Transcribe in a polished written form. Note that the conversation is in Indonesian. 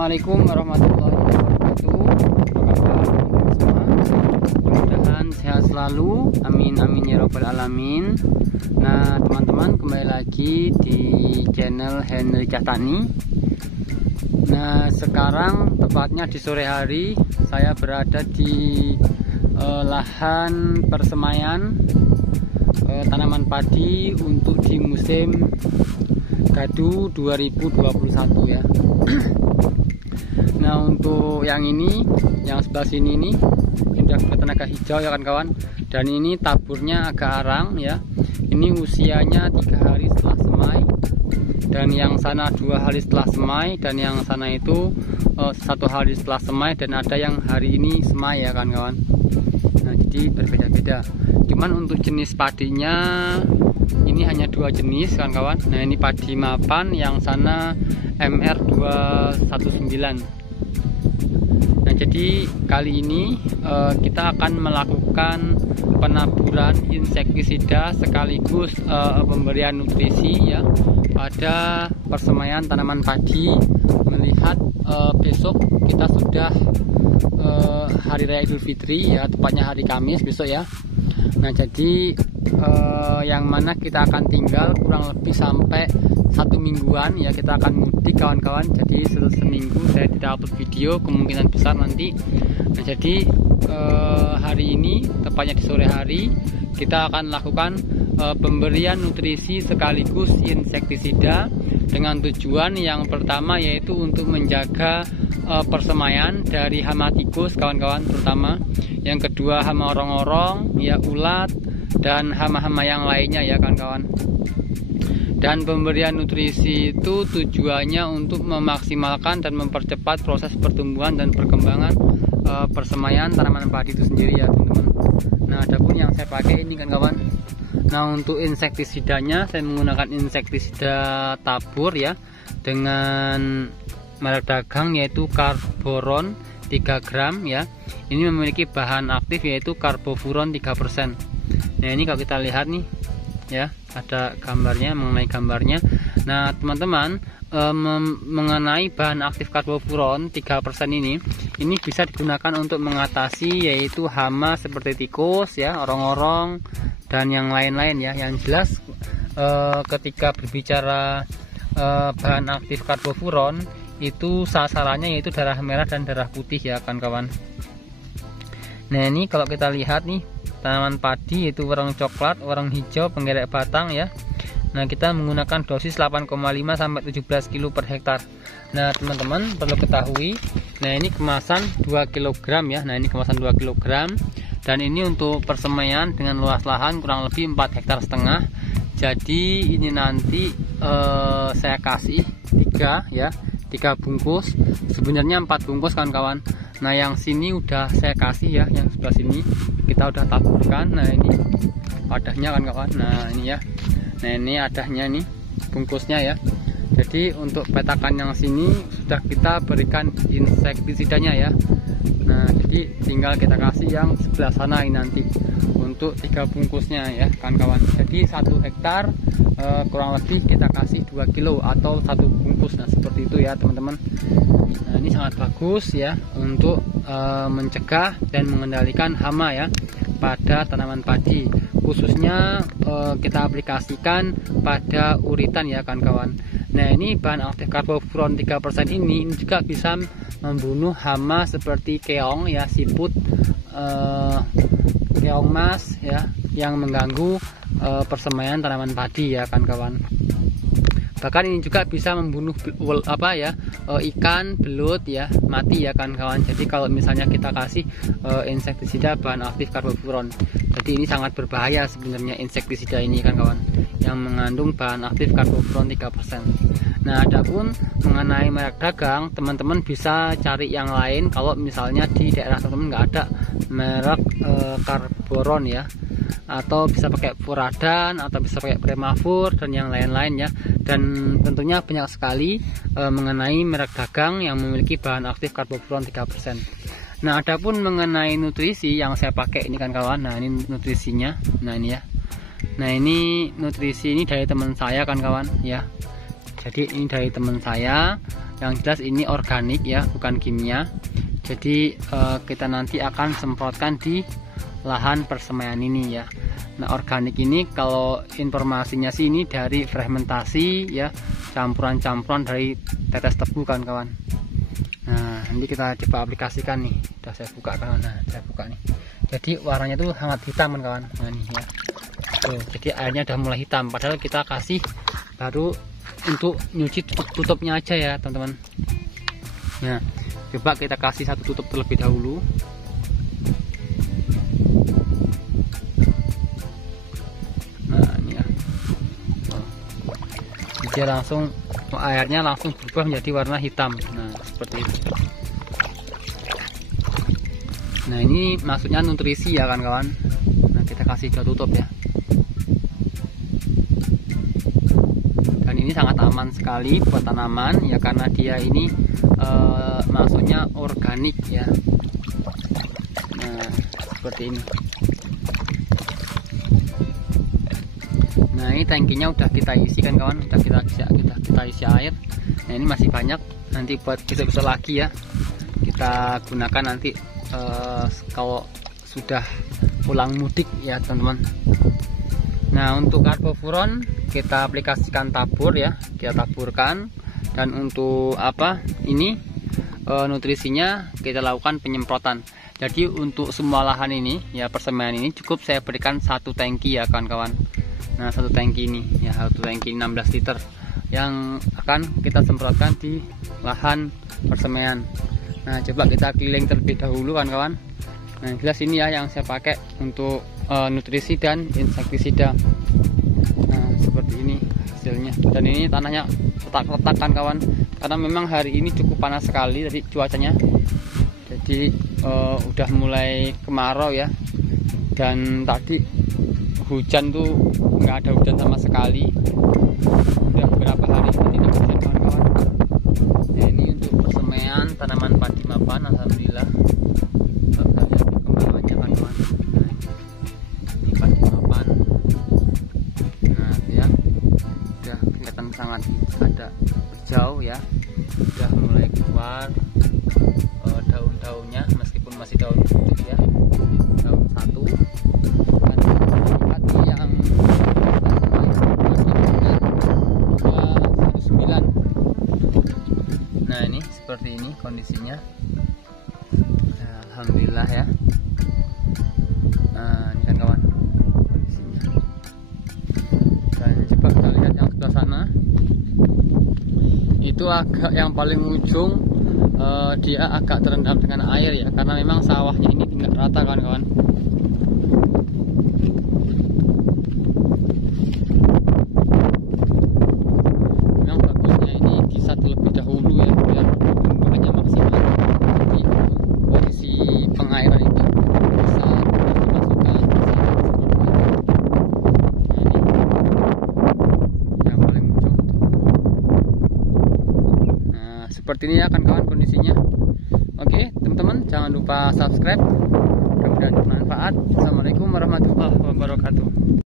Assalamualaikum warahmatullahi wabarakatuh. Apa kabar semua? Mudah-mudahan sehat selalu. Amin amin ya robbal alamin. Nah teman-teman, kembali lagi di channel Henry Cahtani. Nah sekarang tepatnya di sore hari saya berada di lahan persemaian tanaman padi untuk di musim gadu 2021 ya. Nah untuk yang ini, yang sebelah sini ini sudah kelihatan agak hijau ya kan kawan, dan ini taburnya agak arang ya. Ini usianya 3 hari setelah semai, dan yang sana 2 hari setelah semai, dan yang sana itu 1 hari setelah semai, dan ada yang hari ini semai ya kan kawan. Nah jadi berbeda-beda, cuman untuk jenis padinya ini hanya 2 jenis kan kawan. Nah ini padi mapan, yang sana MR219. Nah jadi kali ini kita akan melakukan penaburan insektisida sekaligus pemberian nutrisi ya pada persemaian tanaman padi, melihat besok kita sudah hari raya Idul Fitri ya, tepatnya hari Kamis besok ya. Nah jadi yang mana kita akan tinggal kurang lebih sampai 1 mingguan ya, kita akan mudik kawan-kawan. Jadi seminggu saya tidak upload video, kemungkinan besar nanti. Nah jadi hari ini tepatnya di sore hari kita akan lakukan pemberian nutrisi sekaligus insektisida dengan tujuan yang pertama yaitu untuk menjaga persemaian dari hama tikus kawan-kawan terutama, yang kedua hama orong-orong ya, ulat dan hama-hama yang lainnya ya kawan-kawan. Dan pemberian nutrisi itu tujuannya untuk memaksimalkan dan mempercepat proses pertumbuhan dan perkembangan persemaian tanaman padi itu sendiri ya teman-teman. Nah adapun yang saya pakai ini kan kawan, nah untuk insektisidanya saya menggunakan insektisida tabur ya, dengan merek dagang yaitu Carboron 3 gram ya. Ini memiliki bahan aktif yaitu karbofuron 3%. Nah ini kalau kita lihat nih ya, ada gambarnya, mengenai gambarnya. Nah teman-teman, mengenai bahan aktif karbofuron 3% ini bisa digunakan untuk mengatasi yaitu hama seperti tikus ya, orong-orong dan yang lain-lain ya. Yang jelas ketika berbicara bahan aktif karbofuron itu sasarannya yaitu darah merah dan darah putih ya kan kawan. Nah ini kalau kita lihat nih, tanaman padi yaitu warna coklat, warna hijau, penggerek batang ya. Nah kita menggunakan dosis 8,5 sampai 17 kg per hektar. Nah teman-teman perlu ketahui, nah ini kemasan 2 kg ya. Nah ini kemasan 2 kg, dan ini untuk persemaian dengan luas lahan kurang lebih 4,5 hektar. Jadi ini nanti saya kasih 3 ya, 3 bungkus, sebenarnya 4 bungkus kawan-kawan. Nah yang sini udah saya kasih ya, yang sebelah sini kita udah taburkan. Nah ini wadahnya kan kawan, nah ini ya, nah ini adahnya nih bungkusnya ya. Jadi untuk petakan yang sini sudah kita berikan insektisidanya ya. Nah jadi tinggal kita kasih yang sebelah sana ini nanti untuk 3 bungkusnya ya kan kawan. Jadi 1 hektar kurang lebih kita kasih 2 kilo atau 1 bungkus. Nah seperti itu ya teman-teman. Nah ini sangat bagus ya untuk mencegah dan mengendalikan hama ya pada tanaman padi, khususnya kita aplikasikan pada uritan ya kan kawan. Nah ini bahan aktif karbofuron 3% ini juga bisa membunuh hama seperti keong ya, siput, keong mas ya, yang mengganggu persemaian tanaman padi ya kan kawan. Bahkan ini juga bisa membunuh ikan, belut ya, mati ya kan kawan. Jadi kalau misalnya kita kasih insektisida bahan aktif karbofuron, jadi ini sangat berbahaya sebenarnya insektisida ini kan kawan, yang mengandung bahan aktif karbofuron 3%. Nah adapun mengenai merek dagang, teman-teman bisa cari yang lain kalau misalnya di daerah teman-teman nggak ada merek Carboron ya, atau bisa pakai Furadan, atau bisa pakai Premafur dan yang lain-lain ya. Dan tentunya banyak sekali mengenai merek dagang yang memiliki bahan aktif karbofuron 3%. Nah adapun mengenai nutrisi yang saya pakai ini kan kawan, nah ini nutrisinya, nah ini ya. Nah ini nutrisi ini dari teman saya kan kawan ya. Jadi ini dari teman saya. Yang jelas ini organik ya, bukan kimia. Jadi kita nanti akan semprotkan di lahan persemaian ini ya. Nah, organik ini kalau informasinya sih ini dari fermentasi ya, campuran-campuran dari tetes tebu kan kawan. Nah, nanti kita coba aplikasikan nih. Udah saya buka kawan. Nah, saya buka nih. Jadi warnanya tuh sangat hitam kan kawan. Nah, nih ya. Tuh, jadi airnya udah mulai hitam. Padahal kita kasih baru untuk nyuci tutupnya aja ya teman-teman. Nah, coba kita kasih satu tutup terlebih dahulu. Nah, ini ya. Dia langsung airnya langsung berubah menjadi warna hitam. Nah, seperti itu. Nah, ini maksudnya nutrisi ya kan kawan. Nah, kita kasih ke tutup ya. Dan ini sangat aman sekali buat tanaman ya, karena dia ini maksudnya organik ya. Nah, seperti ini. Nah, ini tangkinya udah kita isi kan kawan, udah kita isi air. Nah, ini masih banyak, nanti buat besok-besok lagi ya kita gunakan nanti kalau sudah pulang mudik ya teman-teman. Nah, untuk karbofuron kita aplikasikan tabur ya, kita taburkan. Dan untuk apa ini nutrisinya kita lakukan penyemprotan. Jadi untuk semua lahan ini ya, persemaian ini cukup saya berikan satu tangki ya kawan-kawan. Nah, satu tangki ini ya, satu tangki 16 liter yang akan kita semprotkan di lahan persemaian. Nah, coba kita keliling terlebih dahulu kawan-kawan. Nah, jelas ini ya yang saya pakai untuk nutrisi dan insektisida. Nah, seperti ini hasilnya. Dan ini tanahnya retak-retak kan kawan, karena memang hari ini cukup panas sekali dari cuacanya. Jadi udah mulai kemarau ya, dan tadi hujan tuh nggak ada hujan sama sekali. Udah beberapa hari tidak hujan kawan-kawan. Nah, ini untuk persemaian tanaman padi mapan, alhamdulillah perkembangannya kan kawan. Nah, ini padi mapan. Nah ya, udah kelihatan sangat ada hijau ya, udah mulai keluar daun-daunnya, meskipun masih daun putih ya, daun satu. Dan padi yang 219. Nah, ini seperti ini kondisinya. Nah, alhamdulillah ya. Nah, ini kan kawan kondisinya. Dan coba kita lihat yang sebelah sana. Itu agak yang paling ujung, dia agak terendam dengan air ya, karena memang sawahnya ini tidak rata kan kawan. Memang bagusnya ini bisa terlebih dahulu ya, biar pertumbuhannya maksimal. Jadi kondisi pengairan itu bisa dimasukkan yang paling ujung. Nah, seperti ini ya kan kawan kondisinya. Oke teman-teman, jangan lupa subscribe, mudah-mudahan bermanfaat. Assalamualaikum warahmatullahi wabarakatuh.